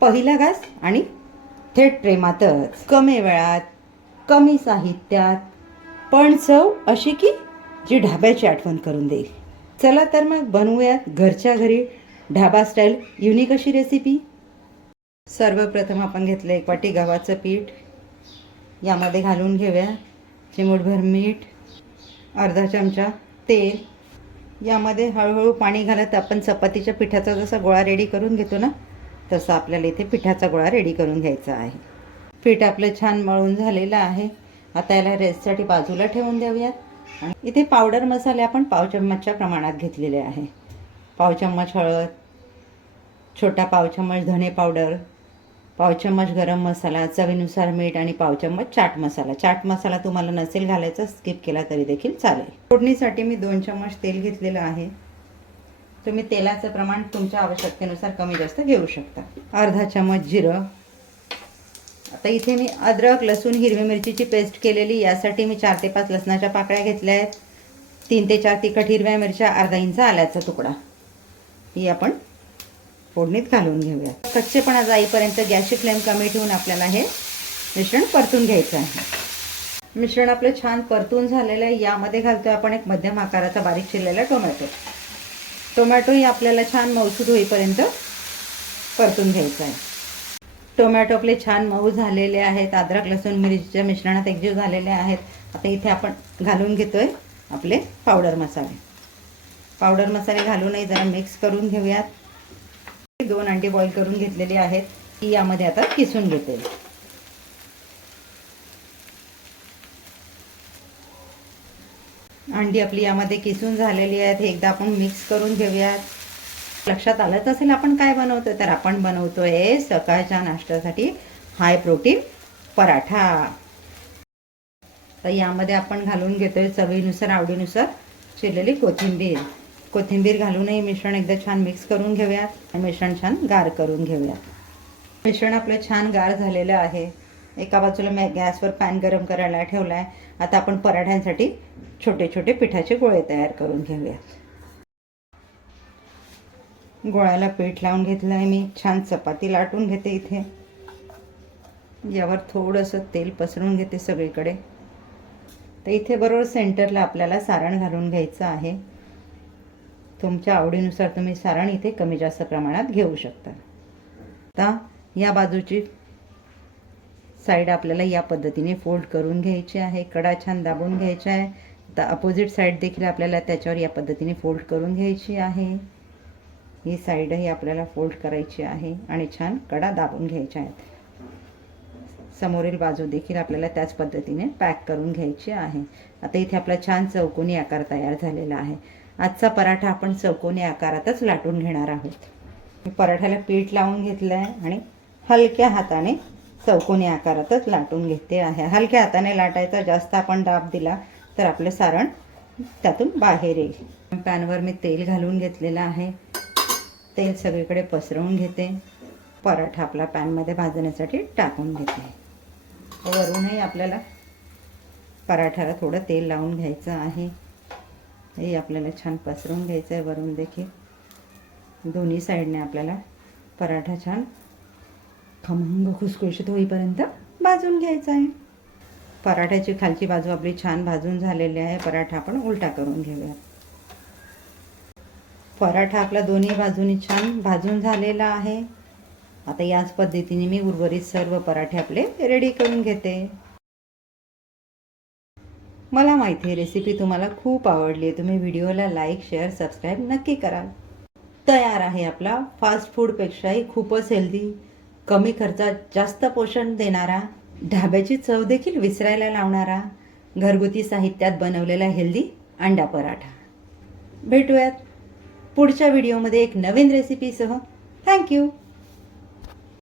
पहिला घास आणि थेट प्रेमातच, कमी वेळात, कमी साहित्यात, पण चव अशी की जी ढाब्याची आठवण करून देईल. चला तर मग बनवूयात घरच्या घरी ढाबा स्टाईल युनिक अशी रेसिपी. सर्वप्रथम आपण घेतलं 1 वाटी गव्हाचं पीठ. यामध्ये घालून घेऊया चिमूटभर मीठ, अर्धा चमचा तेल. यामध्ये हळूहळू पाणी घालत आपण चपातीच्या पिठाचा जसा गोळा रेडी करून घेतो ना, तसा आपल्याला इथे पिठाचा गोळा रेडी करून घ्यायचा आहे. पीठ आपलं छान मळून झालेलं आहे. आता याला रेस्टसाठी बाजूला ठेवून देऊयात. आणि इथे पावडर मसाले आपण पाव चम्मचच्या प्रमाणात घेतलेले आहे. पाव चम्मच हळद, छोटा पाव चम्मच धणे पावडर, पाव चम्मच गरम मसाला, चवीनुसार मीठ आणि पाव चम्मच चाट मसाला. चाट मसाला तुम्हाला नसेल घालायचा, स्किप केला तरी देखील चालेल. फोडणीसाठी मी 2 चम्मच तेल घेतलेलं आहे. तुम्ही तेलाचं प्रमाण तुमच्या आवश्यकतेनुसार कमी जास्त घेऊ शकता. अर्धा चम्मच जिरं. आता इथे मी अद्रक, लसूण, हिरवी मिरचीची पेस्ट केलेली, यासाठी मी 4 ते 5 लसणाच्या पाकळ्या घेतल्या आहेत. 3 ते 4 तिखट हिरव्या मिरच्या, अर्धा इंच आल्याचा तुकडा. ही आपण फोडणीत घालून घेऊया. कच्चेपणा जाईपर्यंत गॅसची फ्लेम कमी ठेवून आपल्याला हे मिश्रण परतून घ्यायचं आहे. मिश्रण आपलं छान परतून झालेलं आहे. यामध्ये घालतोय आपण एक मध्यम आकाराचा बारीक चिरलेला टोमॅटो ही आपल्याला छान मऊसूद होईपर्यंत परतून घ्यायचं आहे. टोमॅटो आपले छान मऊ झालेले आहेत. अद्रक, लसूण, मिरचीच्या मिश्रणात एकजीव झालेले आहेत. आता इथे आपण घालून घेतोय आपले पावडर मसाले. पावडर मसाले घालूनही जरा मिक्स करून घेऊयात. 2 अंडी बॉईल करून घेतलेली आहेत, ती यामध्ये आता किसून घेते. अंडी आपली यामध्ये किसून झालेली आहेत. हे एकदा आपण मिक्स करून घेऊयात. लक्षात आलंच असेल आपण काय बनवतोय, तर आपण बनवतोय सकाळच्या नाश्त्यासाठी हाय प्रोटीन पराठा. तर यामध्ये आपण घालून घेतोय चवीनुसार, आवडीनुसार चिरलेली कोथिंबीर घालूनही मिश्रण एकदा छान मिक्स करून घेऊयात आणि मिश्रण छान गार करून घेऊयात. मिश्रण आपलं छान गार झालेलं आहे. एका बाजूला मी गॅसवर पॅन गरम करायला ठेवला आहे. आता आपण पराठ्यांसाठी छोटे छोटे पिठाचे गोळे तयार करून घेऊयात. गोळ्याला पीठ लावून घेतलं आहे मी. छान चपाती लाटून घेते. इथे यावर थोडंसं तेल पसरून घेते सगळीकडे. तर इथे बरोबर सेंटरला आपल्याला सारण घालून घ्यायचं आहे. तुमच्या आवडीनुसार तुम्ही सारण इथे कमी जास्त प्रमाणात घेऊ शकता. आता या बाजूची साईड आपल्याला या पद्धतीने फोल्ड करून घ्यायची आहे. कडा छान दाबून घ्यायचा आहे. आता अपोजिट साईड देखील आपल्याला त्याच्यावर या पद्धतीने फोल्ड करून घ्यायची आहे. ही साईडही आपल्याला फोल्ड करायची आहे आणि छान कडा दाबून घ्यायच्या आहेत. समोरील बाजू देखील आपल्याला त्याच पद्धतीने पॅक करून घ्यायची आहे. आता इथे आपला छान चौकोनी आकार तयार झालेला आहे. आजचा पराठा आपण चौकोनी आकारातच लाटून घेणार आहोत. मी पराठ्याला पीठ लावून घेतलं आहे आणि हलक्या हाताने चौकोनी आकारातच लाटून घेते आहे. हलक्या हाताने लाटायचा, जास्त आपण दाब दिला तर आपलं सारण त्यातून बाहेर येईल. पॅनवर मी तेल घालून घेतलेलं आहे. तेल सगळीकडे पसरवून घेते. पराठा आपला पॅनमध्ये भाजण्यासाठी टाकून घेते. वरूनही आपल्याला पराठ्याला थोडं तेल लावून घ्यायचं आहे. हे आपल्याला छान पसरवून घ्यायचं आहे. वरून देखील दोन्ही साईडने आपल्याला पराठा छान खमंग खुसखुशीत होईपर्यंत भाजून घ्यायचा आहे. पराठ्याची खालची बाजू आपली छान भाजून झालेली आहे. पराठा आपण उलटा करून घेऊया. पराठा आपला दोन्ही बाजूनी छान भाजून झालेला आहे. आता याच पद्धतीने मी उर्वरित सर्व पराठे आपले रेडी करून घेते. मला माहिती आहे रेसिपी तुम्हाला खूप आवडली आहे. तुम्ही व्हिडिओला लाईक, शेअर, सबस्क्राईब नक्की कराल. तयार आहे आपला फास्ट फूडपेक्षाही खूपच हेल्दी, कमी खर्चात जास्त पोषण देणारा, ढाब्याची चव देखील विसरायला लावणारा, घरगुती साहित्यात बनवलेला हेल्दी अंडा पराठा. भेटूयात पुढच्या व्हिडिओमध्ये एक नवीन रेसिपीसह. थँक्यू.